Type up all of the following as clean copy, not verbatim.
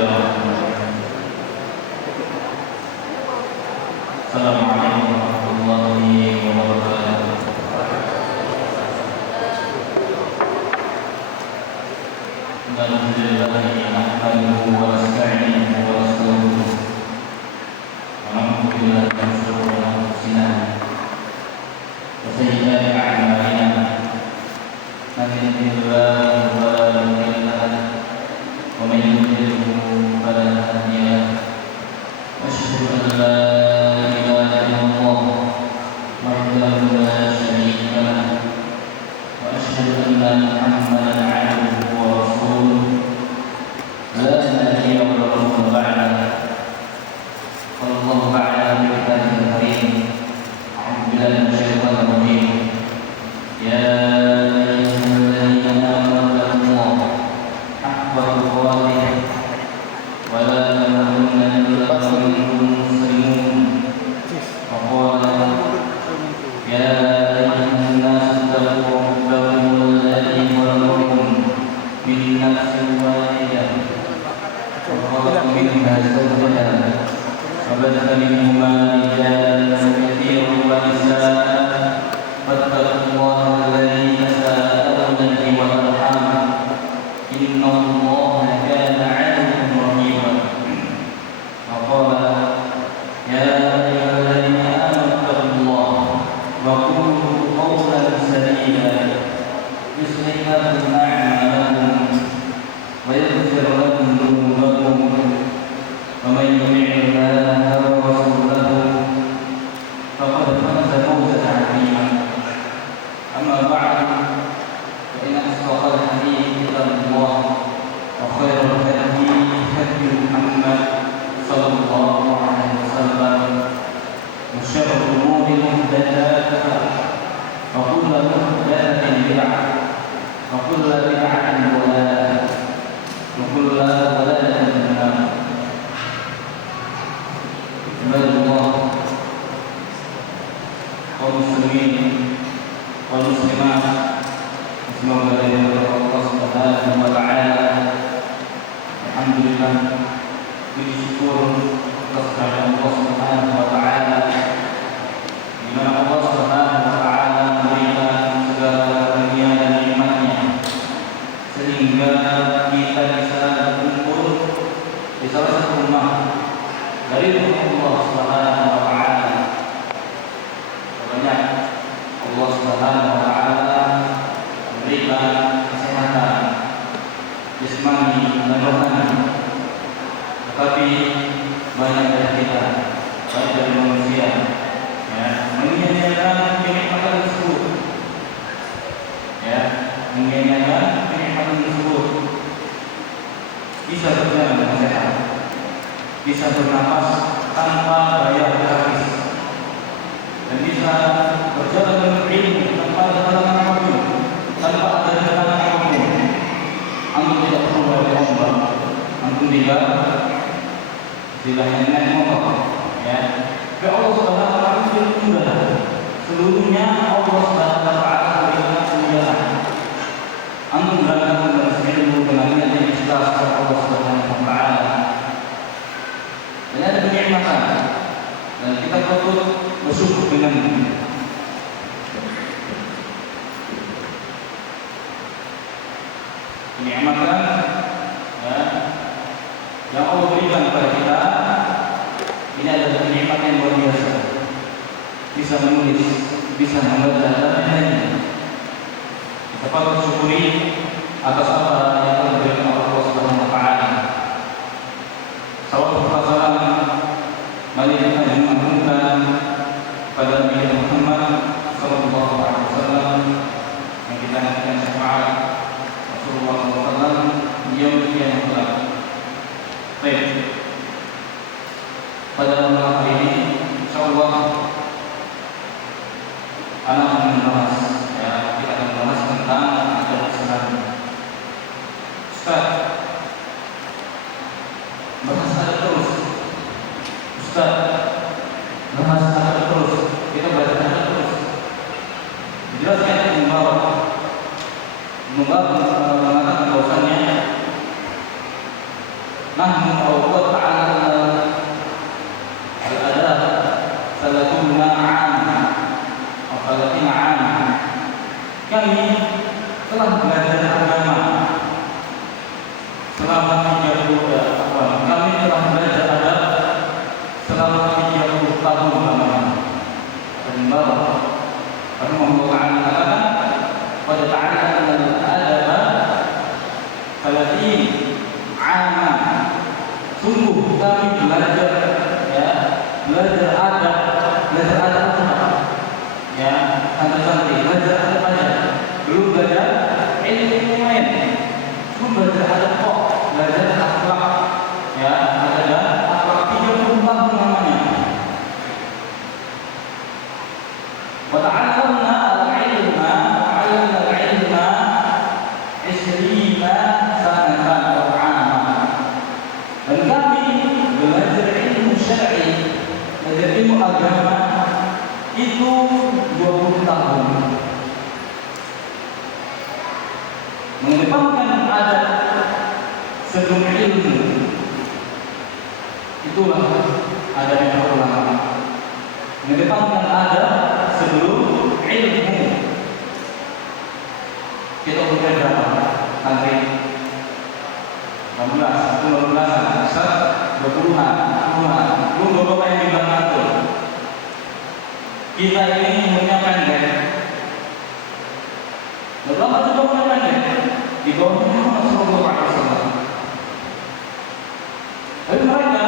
Assalamualaikum warahmatullahi wabarakatuh. Alhamdulillah nahmaduhu wa nasta'inuhu wa nastaghfiruh. Wa na'udzu billahi min shururi anfusina wa sayyi'ati a'malina. Man yahdihillahu fala mudilla lahu wa man yudlilhu fala hadiya lahu. Wa asyhadu an la ilaha illallah wahdahu la syarika lahu wa asyhadu anna Muhammadan 'abduhu wa rasuluh la nabiyya wa la rasul ba'dahu. Qala Allah ta'ala fi kitabihil karim, a'udzu billahi minasyaitonir rajim. Ya ayyuhalladzina amanu taqullaha haqqa tuqatih wa la tamutunna illa wa antum muslimun. Wa qala ya ayyuhan nas ittaqu rabbakum alladzi khalaqakum min nafsin wahidah wa khalaqa minha zawjaha wa batha minhuma rijalan katsiran wa nisaa. Wattaqullaha alladzi tasaaluna bihi wal arham, innallaha kana 'alaykum raqiba. Wa qala ya ayyuhalladzina amanu taqullaha wa qulu qawlan sadida yuslih lakum a'malakum wa yaghfir lakum dhunubakum wa man yuti'illaha wa rasulahu faqad faza fawzan 'azima. Amma ba'du, fa inna asdaqal hadithi kitabullah wa khairal hadi hadi Muhammad sallallahu alaihi wasallam wa syarrul umuri muhdatsatuha wa kullu muhdatsatin bid'ah wa kullu bid'atin dhalalah wa kullu dhalalatin fin nar. Ibadallah, kaum muslimin wal muslimat, semoga dari Allah Subhanahu wa taala, alhamdulillah, puji syukur atas kehadiran Allah Subhanahu wa taala, di mana Allah Subhanahu wa taala memberikan segala karunia dan nikmat-Nya sehingga kita bisa berkumpul di salah satu rumah dari rumah Allah Subhanahu wa taala. Banyak Allah Subhanahu wa taala memberikan kesehatan jasmani dan rohani, tetapi banyak dari kita, banyak dari manusia, menyanyiakan kenikmatan tersebut, menyanyiakan kenikmatan tersebut. Bisa berjalan dengan sehat, bisa bernapas tanpa bayar habis, dan bisa berjalan dengan ilmu tanpa ada halangan apapun, tanpa ada halangan apapun. Antum tidak perlu bayar ombak, antum tidak istilahnya naik motor, Tapi Allah Subhanahu wa taala sudah mudah. Seluruhnya Allah Subhanahu wa taala berikan kemudahan. Antum berangkat dengan ilmu dengan niat yang ikhlas kepada Allah Subhanahu wa taala. Dan ada kenikmatan, dan kita patut bersyukur dengannya. Kenikmatan yang Allah berikan kepada kita ini adalah kenikmatan yang luar biasa. Bisa menulis, bisa membaca dan lain-lain. Kita patut syukuri atas apa yang telah diberikan oleh Allah Subhanahu wa taala. Salawat berpasangan mari kita mengagungkan pada Nabi Muhammad sallallahu alaihi wasallam yang kita nantikan syafaat Rasulullah sallallahu alaihi wasallam di yaumul qiyamah. Baik. Pada malam hari ini insyaallah anak akan membahas, kita akan membahas tentang adab Islam. Ustaz, bahas adab terus. Ustaz, bahas adab terus. Kita bahas adab terus. Jelaskan mengatakan bahwasannya nahnu telah belajar agama selama 30 tahun. Kami telah belajar adab selama 30 tahun lamanya. Dan bawah Rahimahullah ta'ala pada ta'ala al-adab 30 aman. Sungguh kami belajar adab apa? Ya, santai-santai belajar adab aja. Belum belajar ilmu lain. Cuma belajar adab kok, belajar akhlak. Ya, ada akhlak 30 tahun namanya. Wa ta'allamna al-ilma 20 sanatan atau aman. Dan kami belajar ilmu syar'i, belajar ilmu agama itu 20 tahun. Mengedepankan adab sebelum ilmu, itulah adab yang ulama. Mengedepankan adab sebelum ilmu. Kita umurnya berapa? Santri 16, 15, 20-an, 10-an, belum beberapa yang di belakang itu. Kita ini umurnya pendek. Berapa juga umurnya pendek? Di bawah Muhammad sallallahu alaihi wasallam. Tapi mereka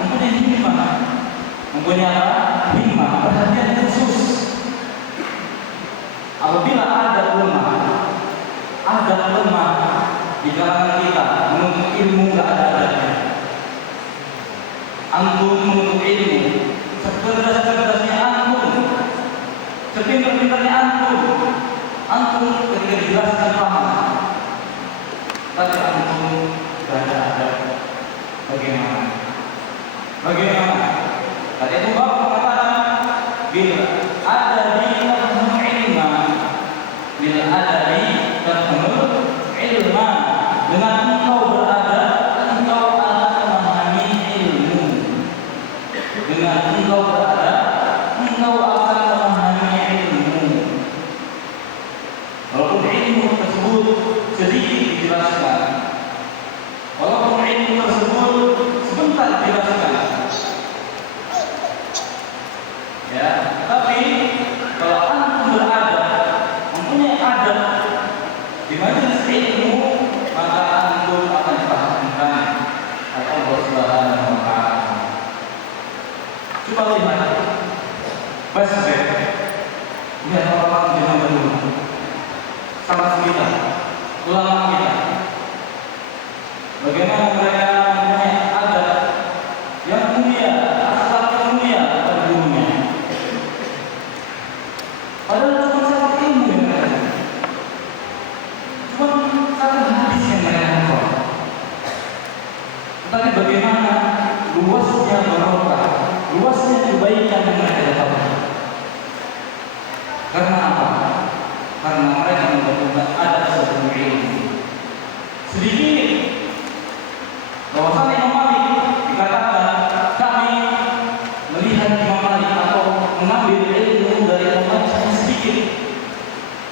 mempunyai himmah, mempunyai himmah, perhatian khusus. Apabila ada lemah di kalangan kita menuntut ilmu, nggak ada adabnya. Antum menuntut ilmu, secerdas-cerdasnya antum, sepintar-pintarnya antum ketika dijelaskan paham. Tapi antum nggak ada adab. Bagaimana? Tadi itu bapak mengatakan bila ada di ilma, dengan engkau berada, engkau akan memahami ilmu. Dengan engkau berada, engkau akan memahami ilmu. Walaupun ilmu tersebut sedikit dijelaskan, walaupun ilmu tersebut sebentar dijelaskan, ya, tapi kalau antum berada, mempunyai adab di majelis ilmu, maka antum akan dipahamkan oleh Allah Subhanahu wa ta'ala. Coba lihat flashback, lihat orang-orang zaman dahulu, salaf kita, ulama kita, bagaimana mereka mempunyai adab yang mulia, akhlak yang mulia pada dunia. Padahal cuma satu ilmu yang mereka, cuma satu hadis yang mereka hafal. Tetapi bagaimana luasnya barokah, luasnya kebaikan yang mereka dapatkan. Karena apa? Karena mereka mendapatkan adab sebelum ilmu. Sedikit bahwasanya Imam Malik dikatakan kami melihat Imam Malik atau mengambil ilmu dari Imam Malik sangat sedikit.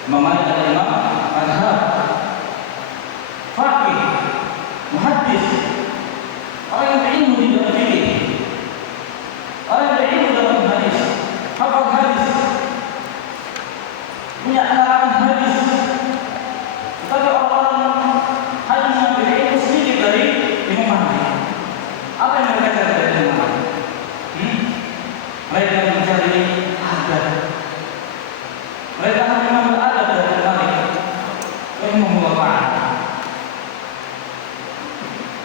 Imam Malik adalah madhab, faqih, muhaddis, orang yang berilmu di dalam fikih, orang yang berilmu dalam hadis, hafal hadis, punya hafalan hadis. Tetapi orang-orang hanya berilmu sedikit dari Imam Malik. Apa yang mereka cari dari Imam Malik? Mereka mencari adab. Mereka hanya mengambil adab dari Imam Malik. Rahimahullah ta'ala.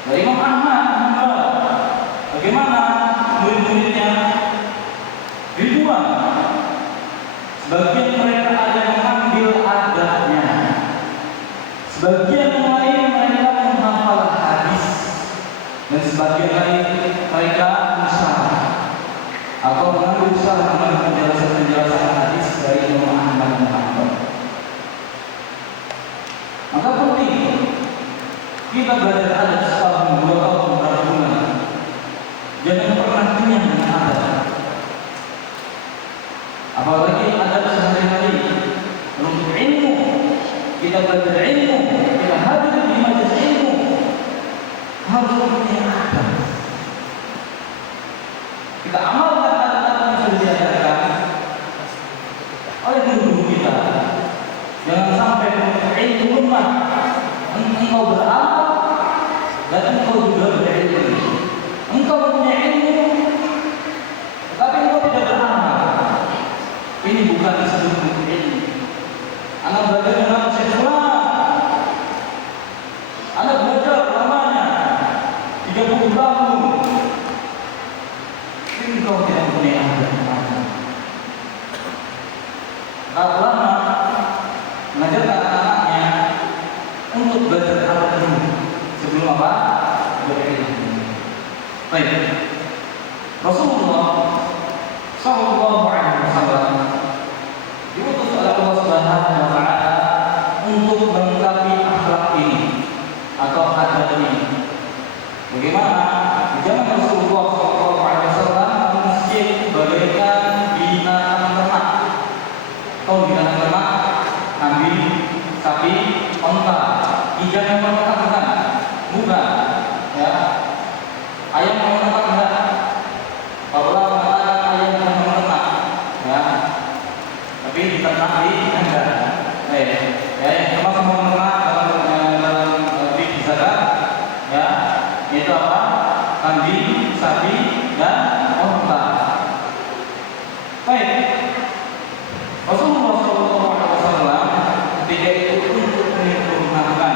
Dari Imam Ahmad, bagaimana murid-muridnya? Ribuan. Sebagian mereka ada yang mengambil adabnya, sebagian yang lain mereka menghafal hadis, dan sebagian lain mereka musyarah atau mengambil syarah penjelasan hadis dari Imam Ahmad bin Hanbal. Maka penting kita belajar adab setahun, 2 tahun, berapa bulan. Jangan pernah kenyang dengan adab. Apalagi adab sehari-hari. Untuk ilmu kita belajar ilmu, kita hadir di majelis ilmu, harus punya adab. Kita amalkan adab yang sudah diajarkan oleh guru-guru kita. Jangan sampai ilmu lemah, engkau beramal dan engkau juga berilmu. Engkau punya ilmu, tapi engkau tidak beramal. Ini bukan disebut ilmu. Anak belajar dengan Syekh Fulan, anak belajar lamanya 30 tahun. Ini engkau tidak punya adab. Ulama mengajarkan anak-anaknya untuk belajar adab dulu sebelum apa? Berilmu. Baik. Rasulullah sallallahu alaihi wasallam diutus oleh Allah Subhanahu wa taala untuk melengkapi akhlak ini atau adab ini. Bagaimana di zaman Rasulullah sallallahu alaihi wasallam manusia itu bagaikan binatang ternak. Tahu binatang ternak? Kambing, sapi, onta. Ikan yang menetas bukan? Bukan. Ya. Ayam yang menetas enggak? Allah mengatakan ayam yang menetas. Ya. Tapi diternak di enggak. Baik. Ya, termasuk menetas dalam fikih zakat. Ya. Itu apa? Kambing, sapi, dan onta. Baik. Rasulullah SAW ketika itu untuk menyempurnakan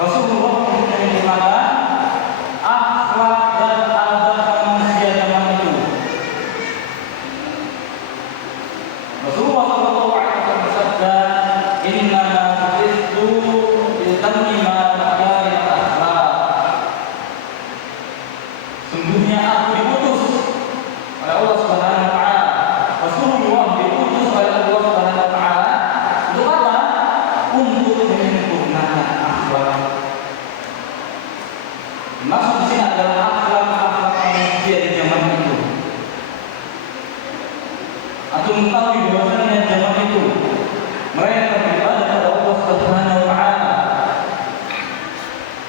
Rasulullah untuk menyempurnakan akhlak dan adab manusia zaman itu. Rasulullah SAW bersabda, "Inna ma bu'ithtu litammima makarim al-akhlaq." Sungguhnya aku diutus oleh Allah Subhanahu wa taala. Rasulullah diutus oleh Allah Subhanahu wa taala untuk apa? Untuk menyempurnakan akhlak. Maksud di sini adalah akhlak manusia di zaman itu. Atau mengetahui bahwasanya zaman itu mereka beribadah kepada Allah Subhanahu wa taala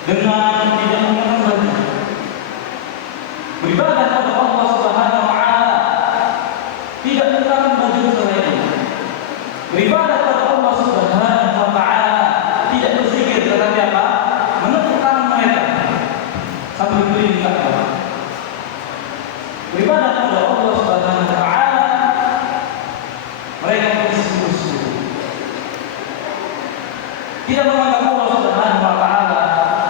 dengan tidak mengenakan baju. Beribadah kepada Allah Subhanahu wa taala tidak mengenakan baju setelah itu. Beribadah kepada Allah Subhanahu wa taala tidak berzikir, tetapi apa? Menentukan mereka sambil beribadah Ka'bah. Beribadah kepada Allah Subhanahu wa taala mereka bersungguh-sungguh. Tidak menganggap Allah Subhanahu wa taala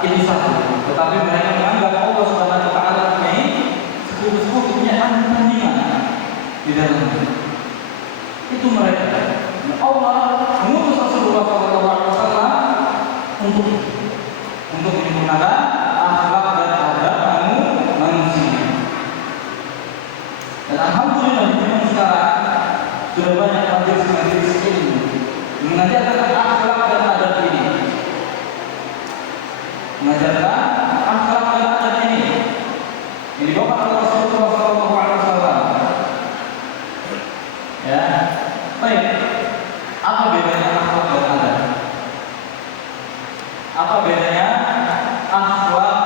ini satu, tetapi mereka menganggap Allah Subhanahu wa taala ini sekutu-sekutunya tandingan di dalamnya. Itu mereka. Allah mengutus Rasulullah SAW untuk menyempurnakan akhlak dan adab manusia. Dan alhamdulillah di zaman sekarang sudah banyak majelis-majelis ilmu mengajarkan akhlak dan adab ini. Mengajarkan akhlak dan adab ini yang dibawa oleh Rasulullah SAW. Ya, baik. Apa bedanya akhlak dan adab? Apa bedanya akhlak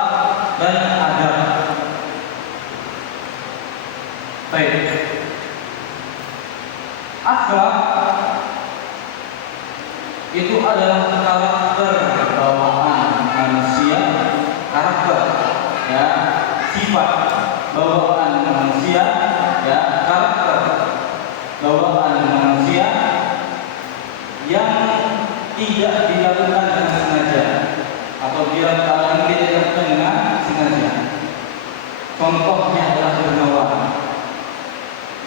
dan adab? Baik. Akhlak itu adalah karakter bawaan manusia, karakter, ya, sifat bawaan manusia, ya, karakter bawaan manusia yang tidak dilakukan dengan sengaja atau tidak dilakukan dengan sengaja. Contohnya adalah dermawan,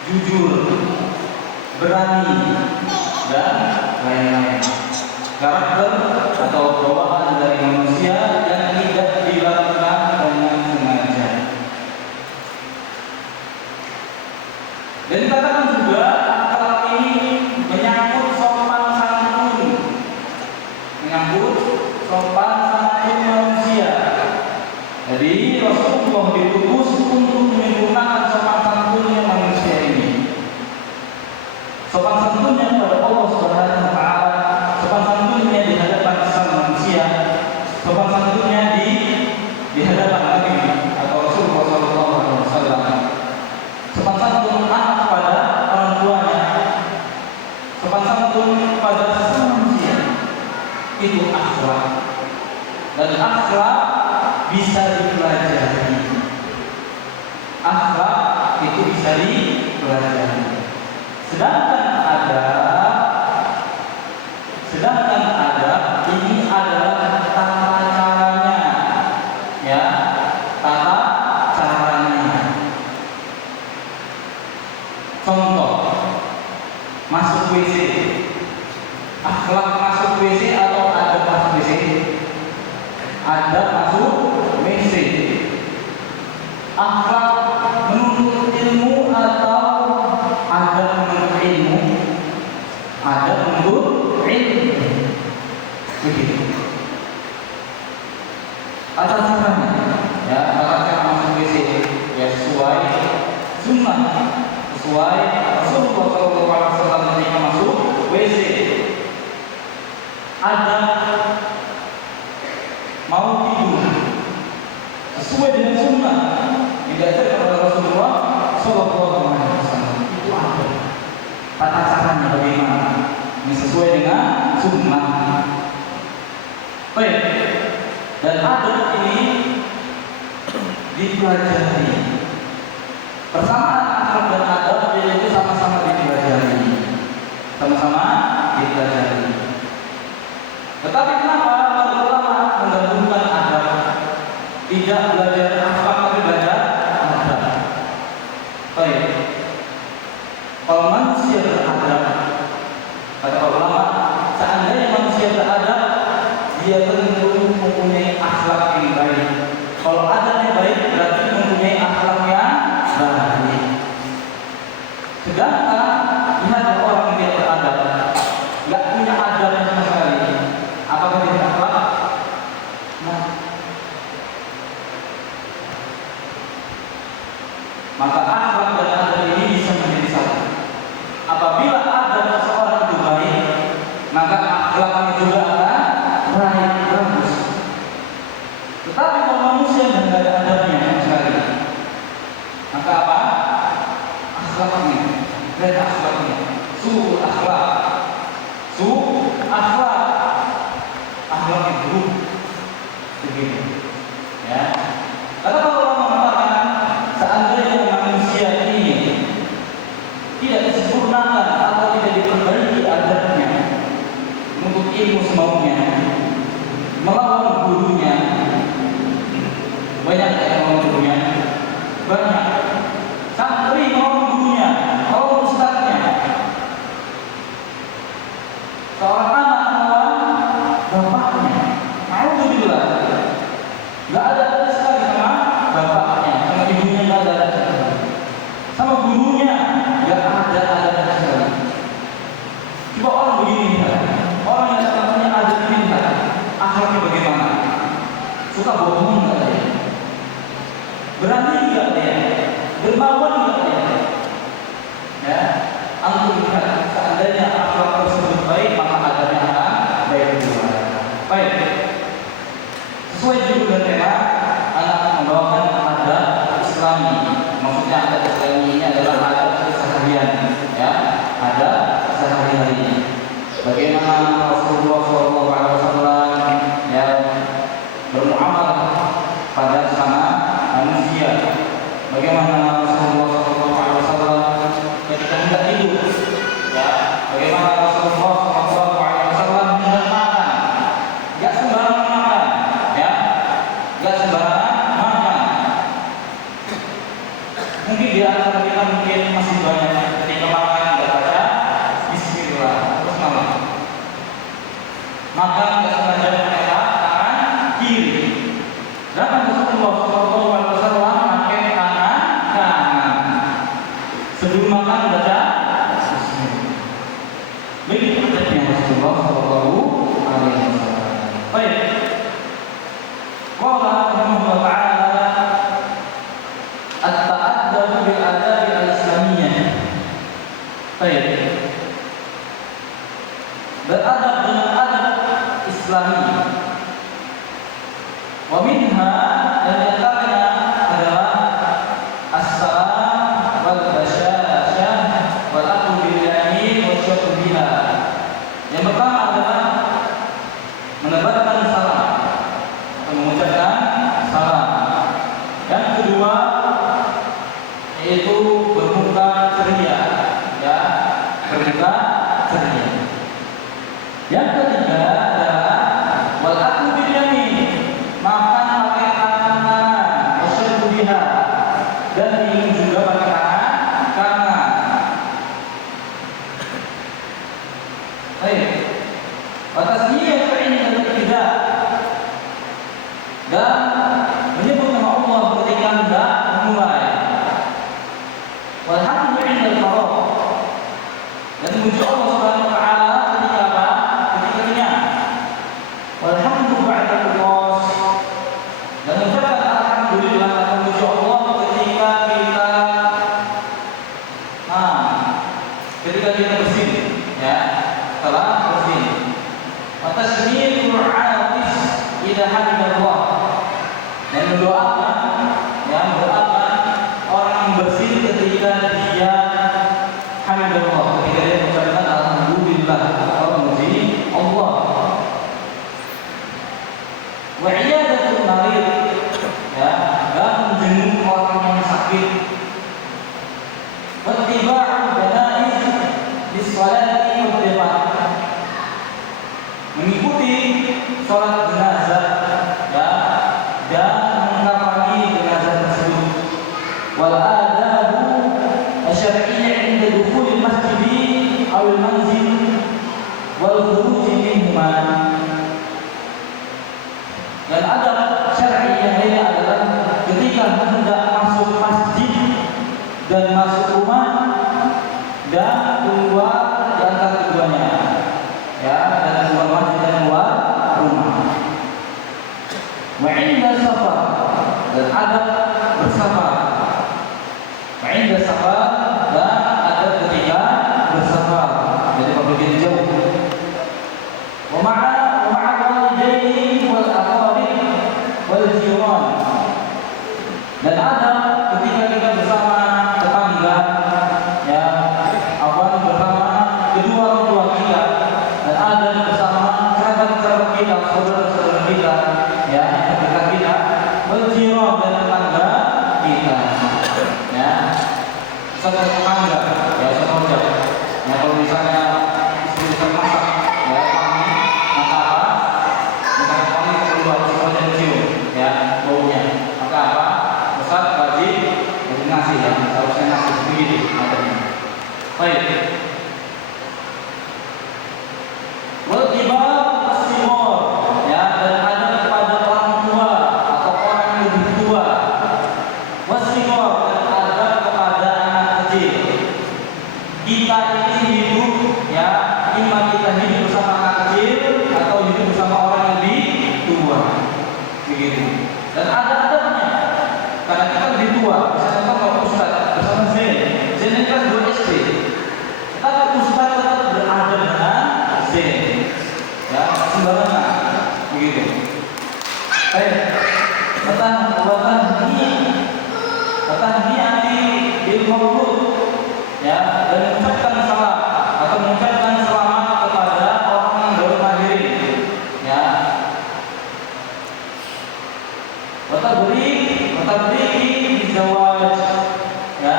jujur, berani, dan lain-lain. Karakter atau bawaan dari manusia yang tidak dilakukan dengan sengaja. Dan dikatakan juga akhlak ini menyangkut sopan santun, menyangkut sopan santun manusia. Jadi Rasulullah diutus untuk menyempurnakan sopan santunnya manusia ini. Sopan santunnya kepada Allah Subhanahu wa taala Sopan santunnya di hadapan Nabi atau Rasulullah SAW. Sopan santun anak kepada orang tuanya, sopan santun kepada sesama manusia, itu akhlak. Dan akhlak bisa dipelajari. Akhlak itu bisa dipelajari. Sedangkan ada ini adalah tata caranya, ya, tata caranya. Contoh, masuk WC, akhlak masuk WC atau adab masuk WC? Adab masuk WC. Akhlak menuntut ilmu atau adab menuntut ilmu? Adab menuntut ilmu. Begitu. Tata caranya, ya, tata cara masuk WC ya sesuai sunnah, sesuai Rasulullah SAW ketika masuk WC. Ada mau tidur sesuai dengan sunnah yang diajarkan oleh Rasulullah SAW. Itu ada tata caranya bagaimana yang sesuai dengan sunnah. Baik, dan adab ini dipelajari. Persamaan akhlak dan adab itu sama-sama dipelajari. Sama-sama dipelajari. Tetapi kenapa para ulama menggabungkan adab? Tidak belajar akhlak tapi belajar adab. Baik. Kalau manusia beradab, kata para ulama, seandainya manusia beradab, dia tentu mempunyai akhlak yang baik. Kalau adabnya baik, berarti mempunyai akhlak yang baik. Sedangkan lihat orang yang tidak beradab, nggak punya adab sama sekali, apakah dia berakhlak? Nah, maka akhlak dan adab ini bisa menjadi satu. Apabila adab seseorang itu baik, maka akhlaknya juga akan baik, bagus. Tetapi kalau manusia yang tidak ada adabnya sama sekali, maka apa? Akhlaknya, dan akhlaknya, su'ul akhlak, akhlaknya buruk, begitu. Ya. Karena kalau orang mengatakan seandainya manusia ini tidak disempurnakan atau tidak diperbaiki adabnya, menuntut ilmu semaunya, melawan gurunya, banyak yang melawan gurunya, banyak santri melawan gurunya, melawan ustadznya, seorang anak melawan bapaknya, alhamdulillah, nggak ada sekali sama bapaknya, sama ibunya nggak ada sekali, sama gurunya nggak ada sekali. Coba orang begini, orang yang katanya ada pintar, akhlaknya bagaimana? Suka bohong nggak dia? Berani nggak dia? Dermawan nggak dia? Ya, antum lihat, seandainya akhlak tersebut baik, maka adabnya akan baik juga. Baik, sesuai judul dan tema, anak membawakan adab Islami. Maksudnya adab Islami ini adalah adab keseharian, ya, adab sehari-hari. Bagaimana Rasulullah SAW ya bermuamalah pada sama manusia. Bagaimana Rasulullah SAW ketika hendak tidur, ya. Bagaimana Rasulullah SAW hendak makan, nggak sembarangan makan, ya, nggak sembarangan makan. Mungkin di antara kita mungkin masih banyak ketika makan nggak baca Bismillah terus makan nggak sengaja pakai tangan kiri. Dan Rasulullah SAW pakai tangan kanan. Sebelum makan baca Bismillah. Begitu adabnya Rasulullah SAW. Baik. Qala rahimahullah ta'ala at-ta'addub bil adab al-islamiyah. Baik. Beradab dengan adab Islami. Wa minha, dan diantaranya adalah as-salam wal basyashah wal akhdhu bil yamin wa syukru biha. Yang pertama adalah menebarkan salam atau mengucapkan salam. Yang kedua yaitu bermuka ceria, ya, bermuka ceria. Yang ketiga adalah wal aklu bil yamin, makan pakai tangan kanan, wasyrabu biha, dan minum juga pakai tangan kanan. Baik. Batasnya ini tidak, dan menyebut nama Allah ketika hendak memulai. Walhamdulillah al-farah, dan memuji Allah Subhanahu wa taala ketika apa? Ketika kenyang. Walhamdulillah al-qas, dan mengucapkan alhamdulillah atau memuji Allah ketika kita bersin, ya, setelah bersin. Watasmiyul 'atis idza hamidallah, dan mendoakan, ya, mendoakan orang yang bersin ketika dia hamidallah, ketika dia mengucapkan alhamdulillah atau memuji Allah. Wa iyadatul marid, ya, dan menjenguk orang yang sakit. Wa ittiba'ul janaiz lis-shalati wal jamaah, mengikuti salat jenazah, ya, dan mengkafani jenazah tersebut. Wal adabu asy-syar'iyyah 'inda dukhulil masjid aw al-manzil wal khuruj minhuma. Dan adab syar'i yang lainnya adalah ketika hendak masuk masjid dan masuk rumah dan keluar di antara keduanya, ya, dan keluar masjid dan keluar rumah. Wa 'inda safar, dan adab bersafar. Wa 'inda safar, dan adab ketika bersafar, jadi pergi jauh. Wa ma'a walidaini wal aqarib wal jiran, dan adab ketika kita bersama tetangga, ya, bersama kedua orang tua kita, dan adab bersama kerabat-kerabat kita, saudara-saudara kita, ya, dekat kita, wal jiran, dan tetangga kita, ya, satu tetangga, ya, saudara. Ya, kalau misalnya istri bisa masak, ya, maka apa? Maka kami perlu harus cium, ya, baunya. Maka apa? Besar wajib nasi, ya, harusnya nasi begitu adanya. Baik. Wal kibar as-sighar, ya, dan ada kepada orang tua atau orang yang lebih tua. Was-sighar, dan ada kepada anak kecil. Kita ini hidup, ya, imam kita hidup bersama anak kecil atau hidup bersama orang yang lebih tua, begitu. Dan ada adabnya, karena kita lebih tua. Misalnya kalau ustaz bersama Zain ini kan 2 SD, tapi ustaz tetap beradab dengan Zain, ya, sembarangan, begitu. Baik, tahniati bil maulud, ya, dan mengucapkan salam atau mengucapkan selamat kepada orang yang baru lahirin, ya. Watabriki bizawaj, ya,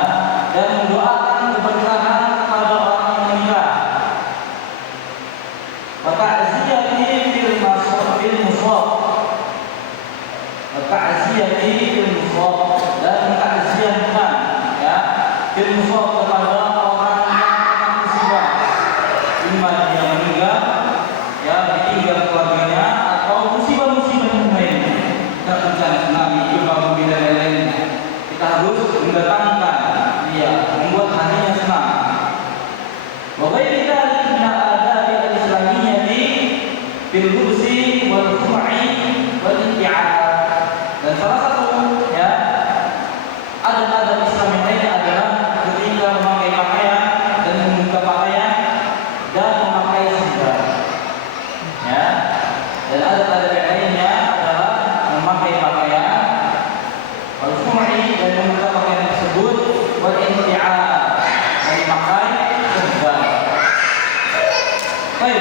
dan mendoakan keberkahan kepada orang yang menikah. Wata'ziyati fil musab, wata'ziyati fil musab, dan menta'ziyahkan, ya, fil musab kepada orang yang kena musibah, imam yang meninggal, ya, ditinggal keluarganya, atau musibah-musibah yang lainnya, kita bencana tsunami, gempa bumi dan lain-lainnya. Kita harus mendatangkan dia, membuat hatinya senang. Wa ghairi dzalika min al-adabi al-islamiyyati fil lubsi wal khum'i wal inti'al. Dan salah satu, ya, adab-adab Islam yang lainnya adalah ketika memakai pakaian dan membuka pakaian dan memakai sandal, ya. Dan adab-adab yang lainnya adalah memakai pakaian, wal khumri dan membuka pakaian tersebut, wal inti'al dan memakai serban. Baik.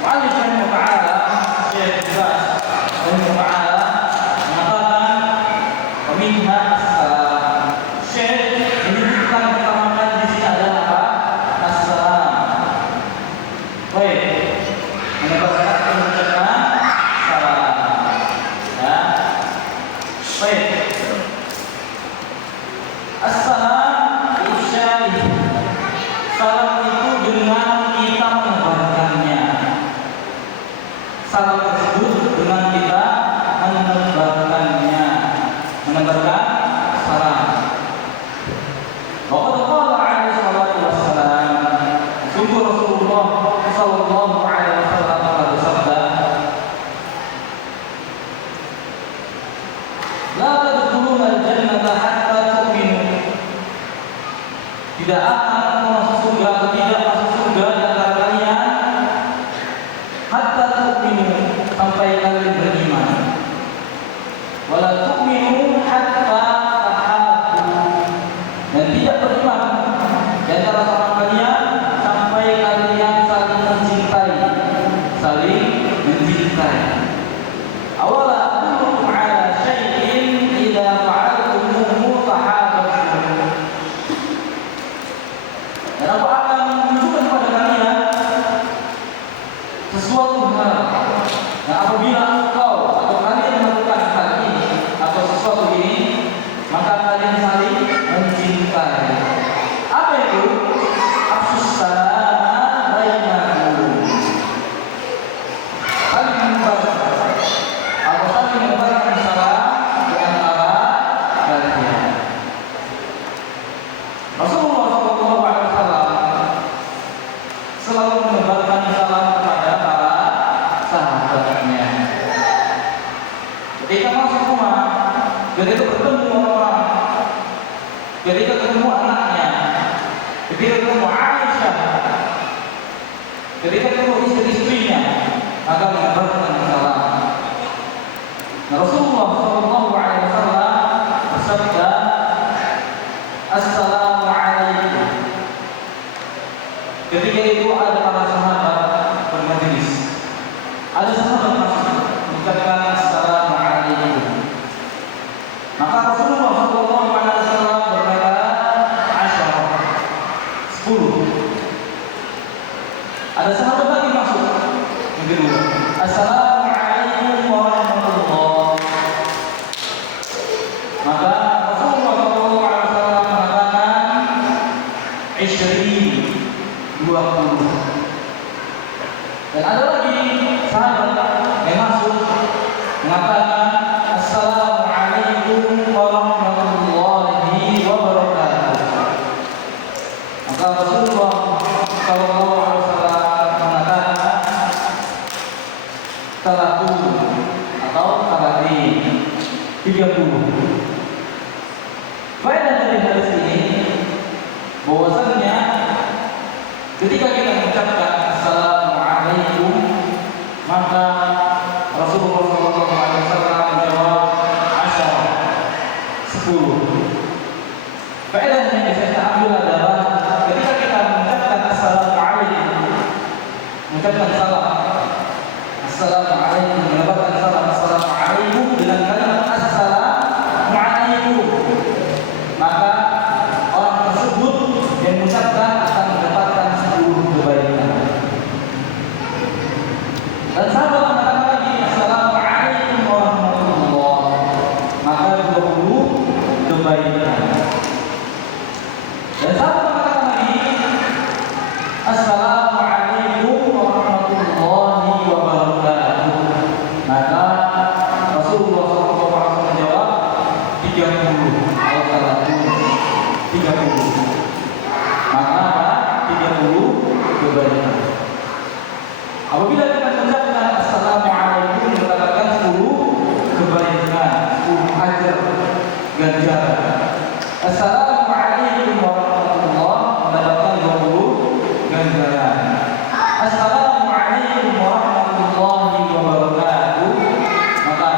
Mu'allif rahimahullah Syekh Bas rahimahullah mengatakan peminta as-salam. Syekh menyebutkan pertama kali di sini adalah apa? As-salam. Baik. Mengucapkan salam. Ya. Baik. As-salam isyari. Salam itu dengan kita menebarkannya. Salam tersebut dengan kita menebarkannya, menebarkan salam. Waqad qala alaihi salatu wassalam, sungguh Rasulullah sallallahu alaihi wasallam telah bersabda, la tadkhuluna al-jannata hatta tu'minu. Tidak akan masuk surga atau tidak masuk surga di antara kalian hatta tu'minu, sampai kalian beriman. Wala tu'minu hatta tahabbu, dan tidak beriman di antara sama kalian sampai kalian saling mencintai, saling mencintai. Awala adullukum ala syai'in idza fa'altumuhu tahabbtum. Dan aku akan menunjukkan kepada kalian sesuatu hal yang apabila engkau atau kalian melakukan hal ini atau sesuatu ini, maka kalian saling mencintai. Apa itu? Afsus salama bainakum. Saling menyebarkan atau saling menyebarkan salam di antara kalian. Rasulullah SAW selalu menebarkan salam kepada para sahabatnya. Ketika masuk rumah, ketika bertemu orang, ketika ketemu anaknya, ketika ketemu Aisyah, ketika ketemu istri-istrinya, maka menebarkan salam. Rasulullah SAW bersabda, Assalamualaikum. Ketika itu ada para sahabat bermajelis. Ada sahabat masuk mengucapkan Assalamualaikum. Maka Rasulullah SAW berkata, 10. Ada sahabat lagi masuk yang kedua, Assalamualaikum warahmatullahi. Maka Rasulullah SAW mengatakan 20. Dan ada lagi sahabat yang masuk mengatakan Assalamualaikum warahmatullahi wabarakatuh. Maka Rasulullah SAW mengatakan salatu atau salatin 30. Faedah dari hadis ini bahwasannya ketika kita mengucapkan Assalamualaikum, maka Rasulullah SAW menjawab 10. Faedah yang bisa kita ambil adalah ketika kita mengucapkan Assalamualaikum, mengucapkan salam, Assalamualaikum, menebarkan salam Assalamualaikum dengan kalimat Assalamualaikum, maka orang tersebut yang mengucapkan akan mendapatkan 10 kebaikan. Dan sahabat mengatakan lagi Assalamualaikum warahmatullahi, maka 20 kebaikan. Dan sahabat mengatakan lagi Assalamualaikum warahmatullahi wabarakatuh, maka Rasulullah SAW menjawab 30 atau 30. Maka 30 kebaikan. Apabila kita mengucapkan Assalamualaikum, mendapatkan 10 kebaikan, 10 ajar ganjaran. Assalamualaikum warahmatullahi, mendapatkan 20 ganjaran. Assalamualaikum warahmatullahi wabarakatuh, maka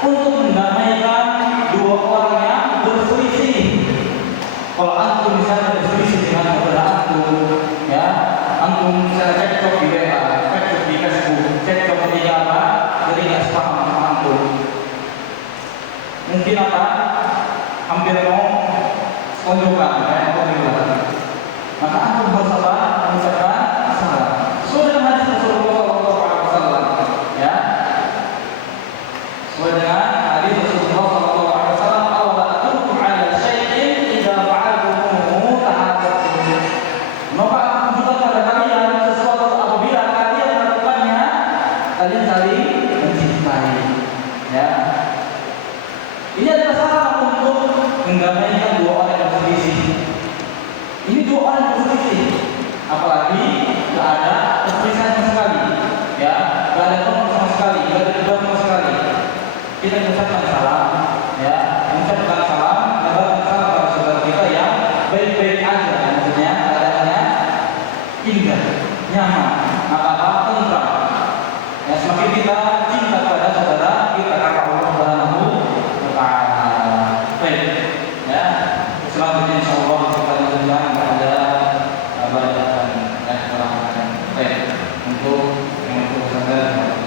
untuk mendamaikan dua orang yang berselisih. Kalau antum misalnya berselisih dengan saudara antum, ya, antum misalnya cekcok di WA, cekcok di Facebook, cekcok ketika apa? Jadi nggak sepaham sama antum. Mungkin apa? Hampir mau konjokan, kayak apa gitu. Maka antum harus apa? Mengucapkan salam. Sesuai dengan hadis Rasulullah SAW, ya. Sesuai dengan hadis Rasulullah SAW, "Awala adullukum 'ala syai'in idza fa'altumuhu tahabbtum." Maka aku tunjukkan pada kalian sesuatu apabila kalian melakukannya, kalian saling mencintai. Ya. Ini adalah sarana untuk mendamaikan dua orang yang berselisih. Ini dua orang yang berselisih, apalagi tidak ada perselisihan sama sekali, ya, tidak ada konflik sama sekali, tidak ada debat sama sekali. Kita mengucapkan salam, ya, mengucapkan salam, mengucapkan salam kepada saudara kita yang baik-baik aja, maksudnya keadaannya indah, nyaman, apa tentram. Ya, semakin kita cinta kepada saudara kita kata Allah Subhanahu wa Ta'ala. Baik, ya, selanjutnya insyaallah kita lanjutkan pada bacaan dan pelajaran. Baik, untuk saudara.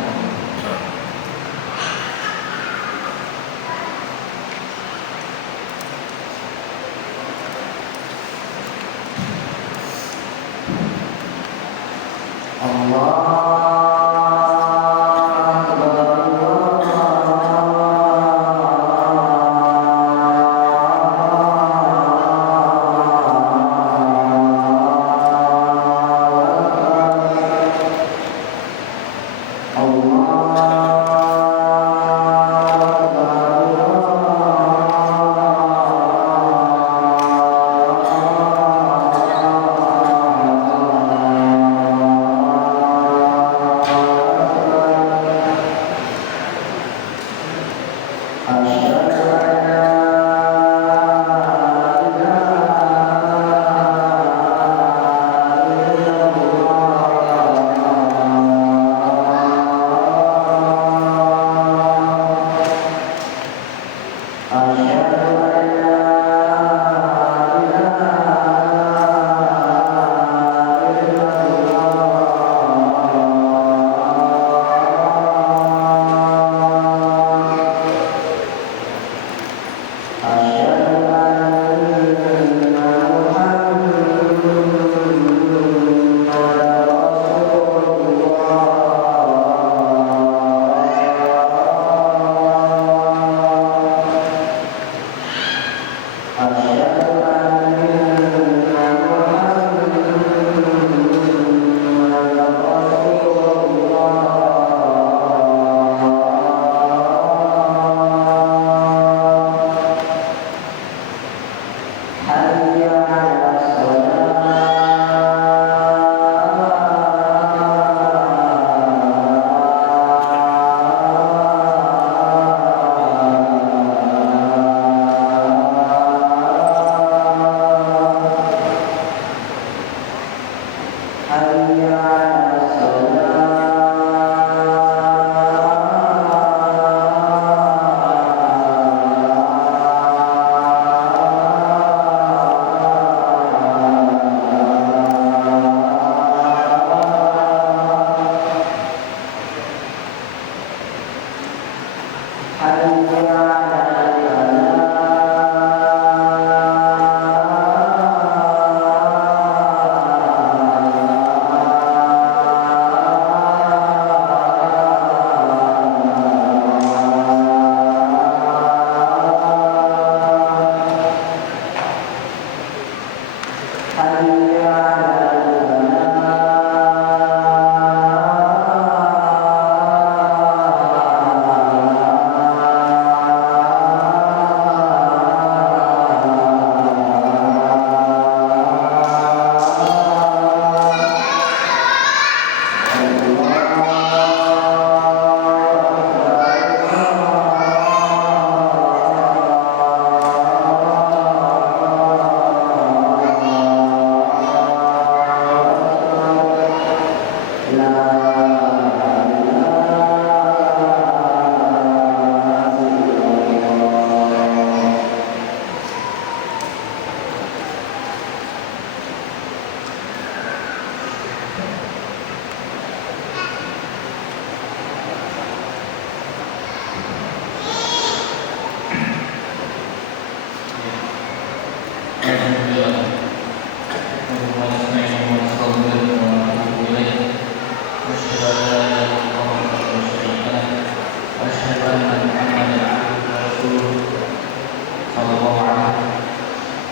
sallallahu alaihi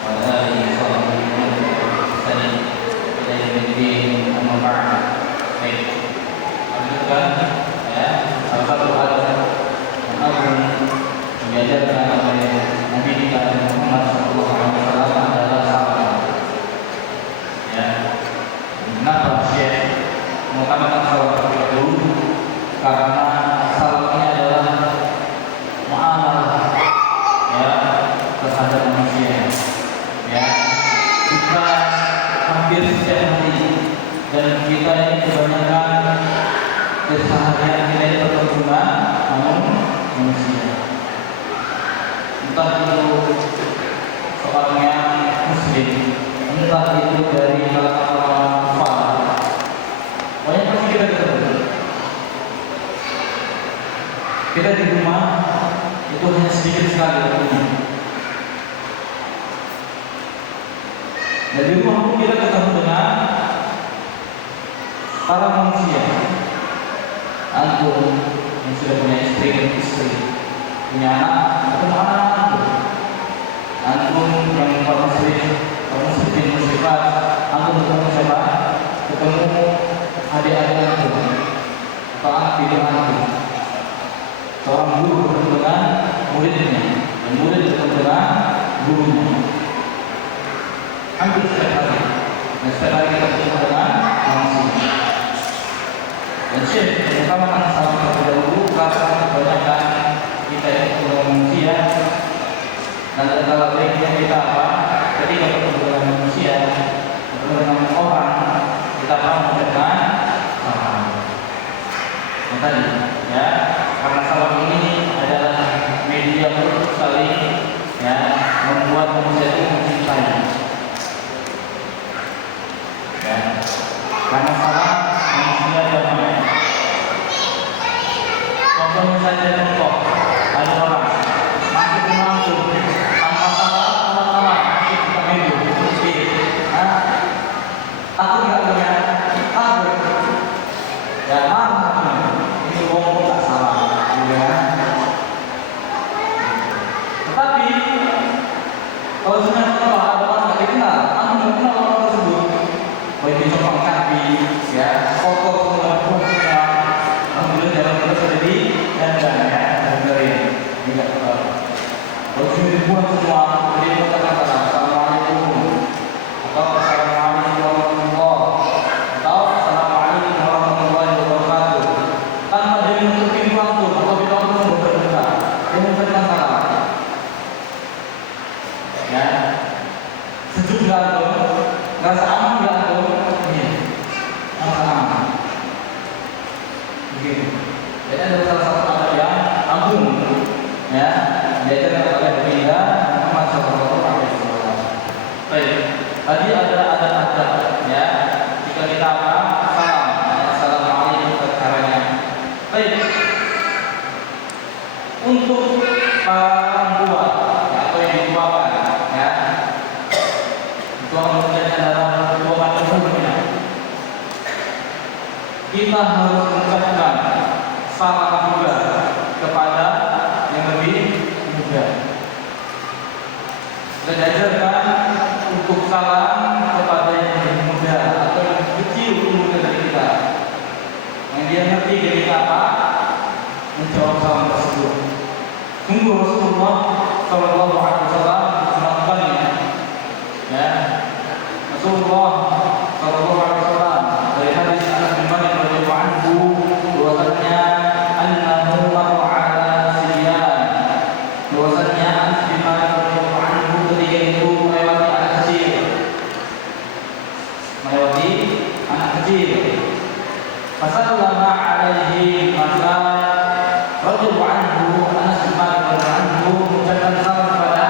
wa alihi wasallam ila yaumil amma ba'd. Baik. Lanjutkan ya, salah satu hal yang agung diajarkan oleh Nabi kita Muhammad sallallahu alaihi wasallam adalah salam. Ya. Kenapa Syekh mengutamakan salam itu? Karena salam ini adalah muamalah ya terhadap manusia. Ya. Kita hampir setiap hari dan kita ini kebanyakan keseharian kita ini bertemu namun manusia. Entah itu seorang yang muslim, entah itu dari kalangan orang kafir, banyak pasti kita ketemu. Kita di rumah itu hanya sedikit sekali waktunya. Dan di rumah pun kita ketemu dengan para manusia. Antum yang sudah punya istri, punya anak, atau anak antum yang kaum muslim muslimat, antum ketemu siapa? Ketemu adik-adik antum atau anak didik antum. Seorang guru bertemu dengan muridnya, dan murid bertemu dengan gurunya. Hampir setiap hari, dan setiap hari kita bertemu dengan manusia. Dan Syekh mengutamakan salam terlebih dahulu karena kebanyakan kita itu manusia. Dan adalah baiknya kita apa? Ketika bertemu dengan manusia, bertemu dengan orang, kita mengucapkan salam. Yang tadi, ya, karena salam ini adalah media untuk saling, ya, membuat manusia itu mencintai. Ya, karena salam manusia damai. Contohnya saja contoh, ada orang masuk ke mampu tanpa salam, masuk ke minggu, aku nggak punya, aku ya marah, ini ngomong nggak salah, ya. Tetapi kalau sudah ada orang nggak dikenal, aku nggak kenal orang tersebut, baik di sopan kaki, ya, foto semua punya, kemudian jalan terus jadi dan ya, dengerin, tidak tahu. Kalau sudah dibuat semua, jadi kata-kata assalamualaikum atau assalamualaikum warahmatullahi atau assalamualaikum warahmatullahi wabarakatuh. Tanpa dia menutup pintu langsung atau pintu langsung berbuka, dia mengucapkan salam. Ya, sejuk nggak tuh? Rasa aman nggak tuh? Iya, rasa aman. Begitu. Jadi ada salah satu adab yang agung, ya, diajarkan oleh Baginda Muhammad sallallahu alaihi wasallam. Baik, tadi ada adab-adab, ya, jika kita apa? Salam, assalamualaikum caranya. Baik, untuk para orang tua, ya, atau yang dituakan, ya, itu menjadi adalah dua macam hukumnya. Kita harus mengucapkan salam juga kepada yang lebih muda. Dan diajarkan untuk salam kepada yang lebih muda atau yang kecil umur dari kita. Yang dia ngerti ketika apa? Menjawab salam tersebut. Sungguh Rasulullah sallallahu alaihi wasallam melakukannya. Ya, Rasulullah sallallahu alaihi wasallam dari hadis Anas bin Malik radhiyallahu anhu bahwasanya annahu marra ala sibyan, bahwasanya Anas bin Malik radhiyallahu anhu ketika itu melewati anak kecil, fasallama alaihi, maka radhiyallahu anhu Anas bin Malik radhiyallahu anhu mengucapkan salam kepada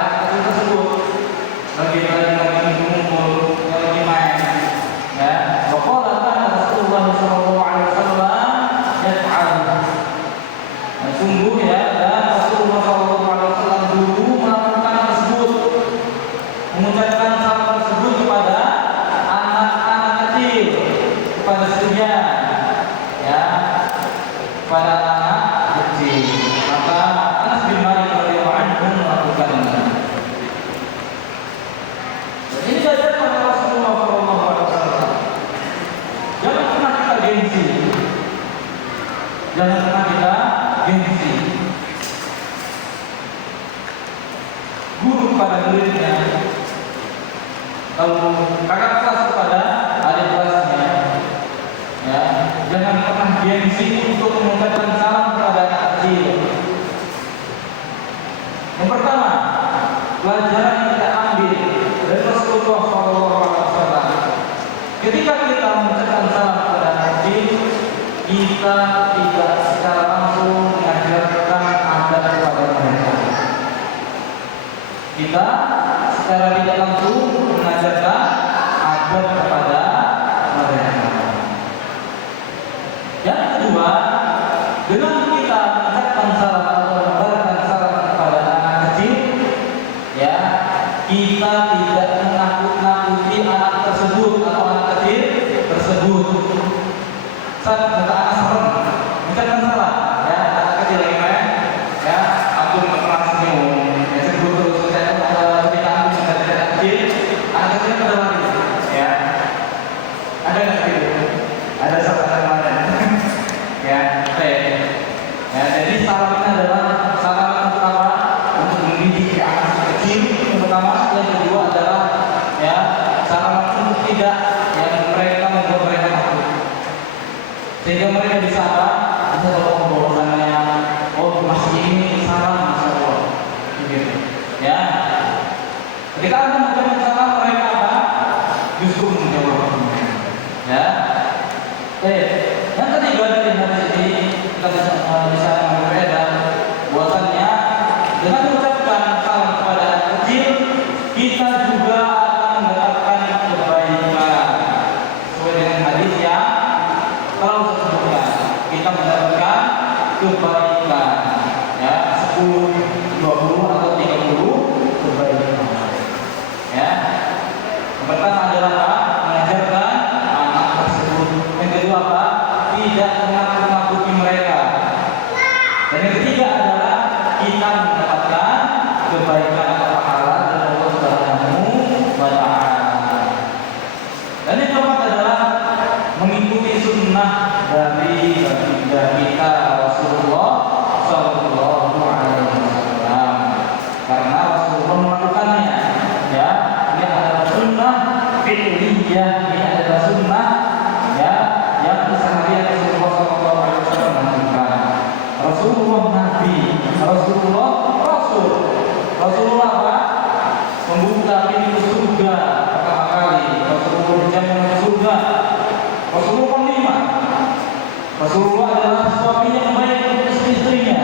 guru kepada muridnya, kalau kakak kelas kepada adik kelasnya, ya, jangan pernah gengsi untuk mengucapkan salam kepada anak kecil. Yang pertama, pelajaran yang kita ambil dari Rasulullah SAW. Ketika kita mengucapkan salam kepada anak kecil, kita tidak secara langsung mengajarkan adab kepada mereka. Kita secara tidak langsung mengajarkan adab kepada mereka. Yang kedua, dengan kita mengucapkan salam atau mengabarkan salam kepada anak kecil, ya, kita tidak menakut-nakuti anak tersebut atau anak kecil tersebut. Saat kata anak serem, mengucapkan salam, ya, anak kecil lagi main, ya, aku pernah senyum, ya, sebut terus saya ketika aku mengajar anak kecil pada lari, ya, ada nggak gitu? Ada salah ada, ya, ya, jadi salam ini adalah salam untuk apa? Untuk mendidik anak kecil yang pertama, yang kedua adalah, ya, salam untuk tidak yang mereka membuat mereka takut, sehingga mereka bisa apa? Bisa tahu bahwasannya, oh masih ini salam, masya Allah, gitu, ya. Ketika anda mengucapkan salam, mereka apa? Justru menjawab, ya. Yang ketiga dari hadis ini kita bisa mengajar bahwasannya dengan mengucapkan salam kepada anak kecil, kita juga akan mendapatkan kebaikan. Sesuai dengan hadis yang telah disebutkan, kita mendapatkan kebaikan, ya, 10, 20 atau 30 kebaikan, ya. Yang pertama adalah apa? Mengajarkan anak tersebut. Yang kedua apa? Tidak menakut-nakuti mereka. Dan yang ketiga adalah kita mendapatkan kebaikan atau pahala dari Allah Subhanahu wa Ta'ala. Dan yang keempat adalah mengikuti sunnah dari baginda kita Rasulullah Sallallahu Alaihi Wasallam. Karena Rasulullah melakukannya, ya. Ini adalah sunnah fi'liyah, ini adalah sunnah, ya, yang keseharian Rasulullah Sallallahu Alaihi Wasallam melakukan. Rasulullah Nabi, Rasulullah Rasul, Rasulullah apa? Membuka pintu surga pertama kali. Rasulullah berjalan ke surga. Rasulullah penerima. Rasulullah adalah suaminya yang baik untuk istri-istrinya.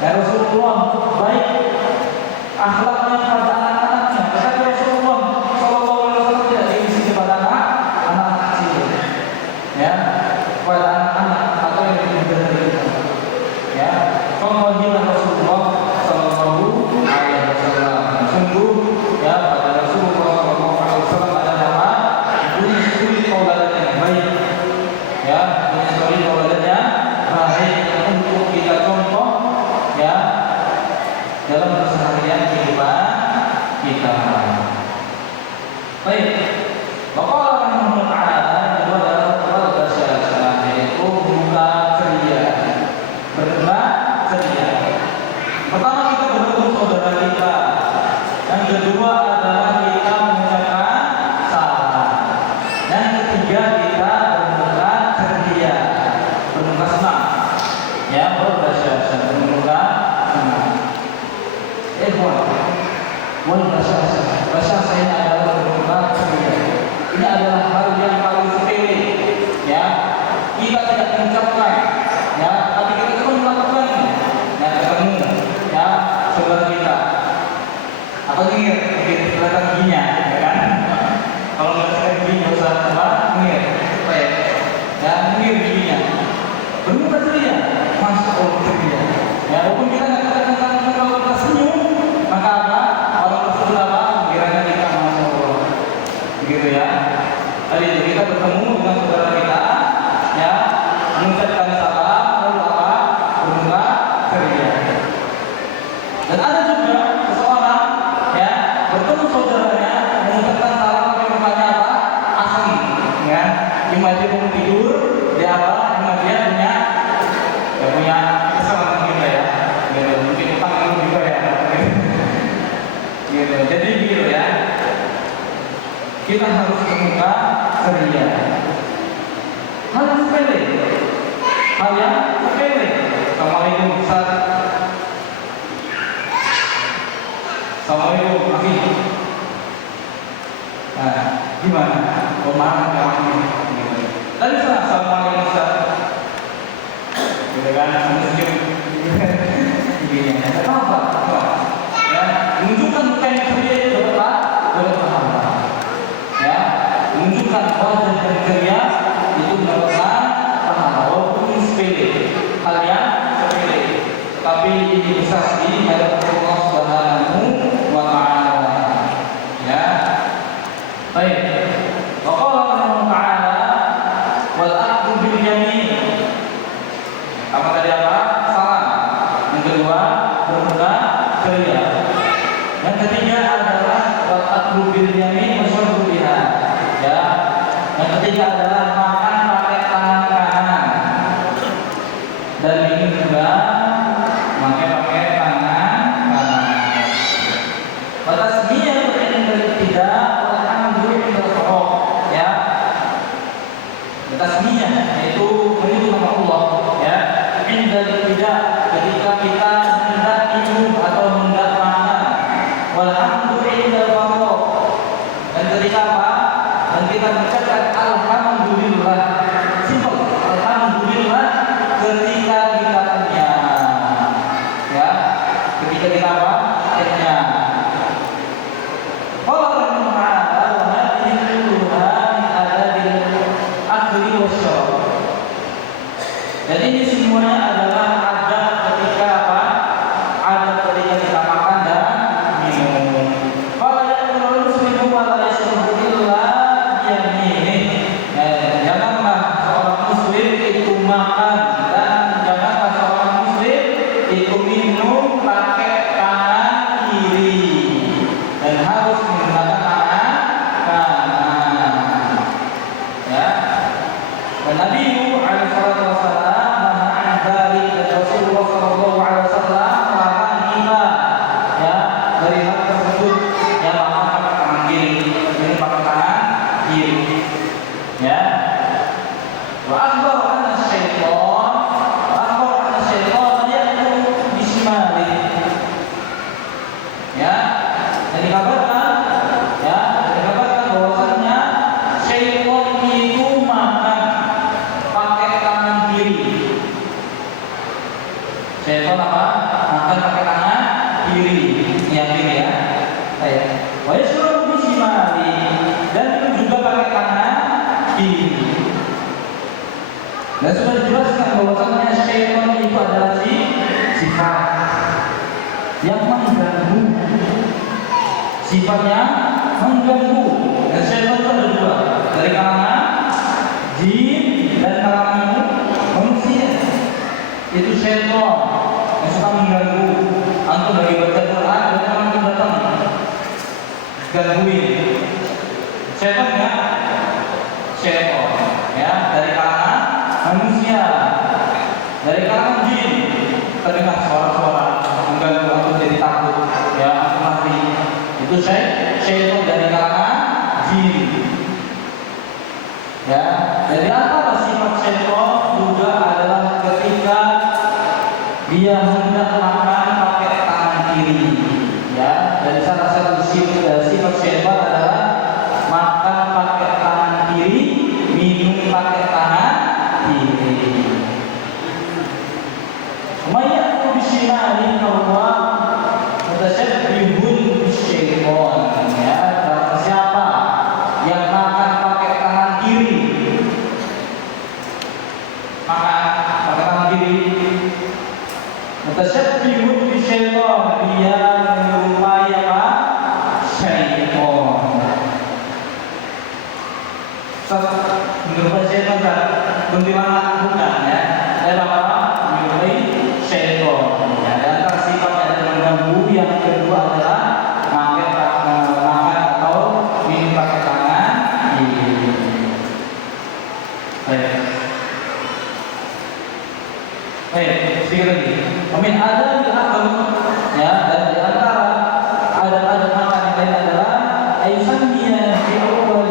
Dan Rasulullah baik akhlaknya pada anak-anaknya. Tetapi Rasulullah Sallallahu Alaihi Wasallam tidak diisi kepada anak-anak kecil, ya, kepada anak-anak atau yang lebih muda dari kita, ya. Contohnya Rasulullah Sallallahu Alaihi Wasallam. Sungguh, ya, pada Rasulullah Sallallahu Alaihi Wasallam adalah apa? Punya suri tauladan yang baik, ya, punya suri tauladan yang baik untuk kita contoh, ya, dalam keseharian kehidupan kita. Baik, Bapak Rahimahullah Ta'ala yang kedua adalah keluarga syariah, yaitu buka ceria, berkembang ceria. Pertama kita bertemu saudara kita, yang kedua adalah kita mengucapkan salam, yang ketiga kita bermuka ceria, bermuka senang, ya, keluarga syariah, bermuka senang. Bahasa saya adalah bermuka ceria. Ini adalah hal yang paling sepele, ya. Kita tidak mengucapkan, ya, tapi kita terus melakukannya. Ya, ketemu, ya, saudara kita. Atau ingin kelihatan giginya, ya kan? Kalau nggak kelihatan giginya usah apa? Ingin, baik, ya, ingin giginya. Bermuka ceria, masuk Allah ceria. Ya, walaupun kita nggak katakan kalau kita senyum, maka apa? Orang tersebut apa? Kiranya kita masuk Allah, begitu ya. Tadi kita bertemu dengan saudara kita, ya, mengucapkan salam, lalu apa? Bermuka ceria. Dan ada juga seseorang, ya, bertemu saudaranya, mengucapkan salam tapi mukanya apa? Asam, ya. Cuma dia mau tidur, dia apa? Cuma dia punya kesalahan kita, ya. Mungkin utang juga, ya. kita harus bermuka ceria. Hal yang sepele, hal yang sepele. Assalamualaikum Ustaz. Assalamualaikum Aki. Nah, gimana? Pemahaman kamu ini? Tadi sana Assalamualaikum Ustaz. Gitu kan? Senyum. Begini. Ada apa? Ya, menunjukkan muka yang ceria itu berpahala. Ya, menunjukkan wajah yang ceria itu mendapatkan pahala walaupun sepele, hal yang sepele, tapi ini besar di hadapan Allah Subhanahu wa Ta'ala. Ya, baik. Wa qala Allah Ta'ala wal aqdu bil yamin. Apa tadi apa? Salam. Yang kedua bermuka ceria. Yang ketiga adalah wal aqdu bil yamin wa syurbu biha. Ya. Yang ketiga adalah makan pakai tangan kanan. Dan minum juga pakai tangan kanan. Batasnya berarti tidak alhamdulillah. Ya. Batasnya yaitu menyebut nama Allah. Ya. Indal tidak ketika kita hendak minum atau hendak makan. Walhamdulillah. Dan ketika apa? Dan kita mengucapkan alhamdulillah. Simpel. Alhamdulillah ketika kita kenyang. Ya. Ketika kita apa? Kenyang. Qala Rabbuna ta'ala wa hadhihi kulluha min adabil akli wasyarab. Dan ini semuanya adalah adab ketika apa? Adab ketika kita makan dan minum. Qala ya'muru muslimu wa la yashrabu illa biyaminihi. Janganlah seorang muslim itu makan dan janganlah seorang muslim itu minum pakai tangan kiri dan harus menggunakan tangan kanan. Ya. Dan Nabi alaihi salatu wasallam menahan dari Rasulullah sallallahu alaihi wasallam melarang kita ya dari hal tersebut yang makan pakai tangan kiri, ini pakai tangan kiri. Ya. Wa akhbar anna syaitan ya'kulu bisimali. Ya. Dan dikabarkan bahwasanya syaitan itu makan pakai tangan kiri. Syaitan apa? Makan pakai tangan kiri. Yang kiri ya. Baik. Wa yashrabu bisimali. Dan itu juga pakai tangan kiri. Dan sudah dijelaskan bahwasanya syaitan itu adalah sifat yang mengganggu. Sifatnya mengganggu. Dan syaitan itu ada dua, dari kalangan jin dan kalangan manusia. Itu syaitan yang suka mengganggu. Antum lagi baca Quran dan antum datang gangguin. Syaitan ya? Syaitan ya, dari kalangan manusia, dari kalangan jin. Terdengar suara-suara mengganggu antum jadi takut ya, antum mati. Itu syaitan dari kalangan jin. Ya, dari antara sifat syaitan juga adalah ketika dia hendak makan pakai tangan kiri. Ya, dari salah satu sifat syaitan adalah makan pakai tangan kiri, minum pakai tangan kiri. Mayakul bisimali bahwa mutasabbihun bisyaitan. Ya, siapa yang makan pakai tangan kiri, makan pakai tangan kiri, mutasabbihun bisyaitan, dia menyerupai apa? Syaitan. Menyerupai syaitan kan? Bagaimana bukan ya? Dalam apa? Menyerupai syaitan. Ya, dan antara sifatnya adalah mengganggu. Yang kedua adalah makan atau minum pakai tangan kiri. Baik. Sedikit lagi. Amin ada di akal ya, dan di antara ada makan yang lain adalah ayusannya di awal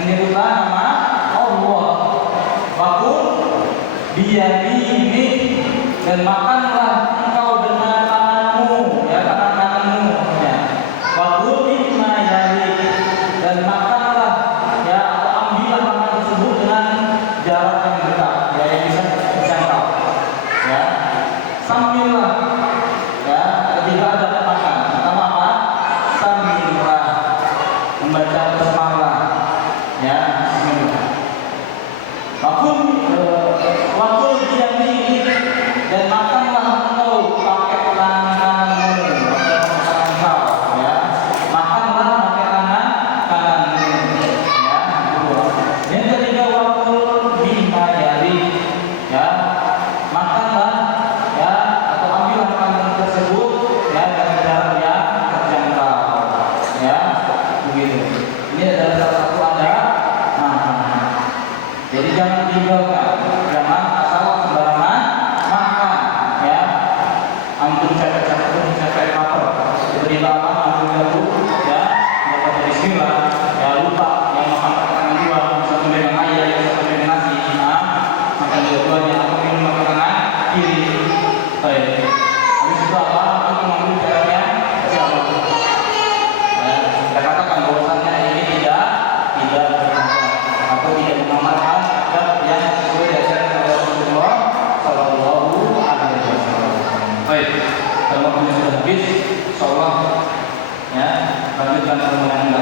menyebutkan nama Allah. Wakul biyaminik, dan makanlah engkau dengan tanganmu, ya, tangan kananmu, ya. Wakul mimma yalik, dan makanlah, ya, atau ambillah makanan tersebut dengan jarak yang dekat, ya, yang bisa dijangkau, ya. Sambillah, ya, ketika ada makan. Pertama apa? Sambillah, membaca basmalah, ya, bismillah. Wakul biyaminik, dan makanlah engkau pakai tangan kananmu, pakai tangan kau, ya. Makanlah pakai tangan kananmu, ya. Dua. Yang ketiga, wakul mimma yalik, ya. Makanlah, ya, atau ambillah makanan tersebut, ya, dari jarak yang terjangkau, ya. Begitu. Ini adalah salah satu adab makan. Jadi jangan tinggalkan, jangan asal sembarangan makan, ya. Antum capek-capek pun capek lapar, diberi lapar antum jatuh, ya, nggak baca bismillah, ya, lupa yang makan pakai tangan dua, satu dengan ayam, satu dengan nasi, nah, makan dua-duanya, atau minum pakai tangan kiri. Baik. Habis itu apa? Antum mengambil caranya jauh. Ya, kita katakan bahwasannya ini tidak bermanfaat atau tidak mengamalkan adab yang sesuai diajarkan oleh Rasulullah Sallallahu Alaihi Wasallam. Baik, kalau waktunya sudah habis, insyaallah, ya, lanjutkan pertemuan yang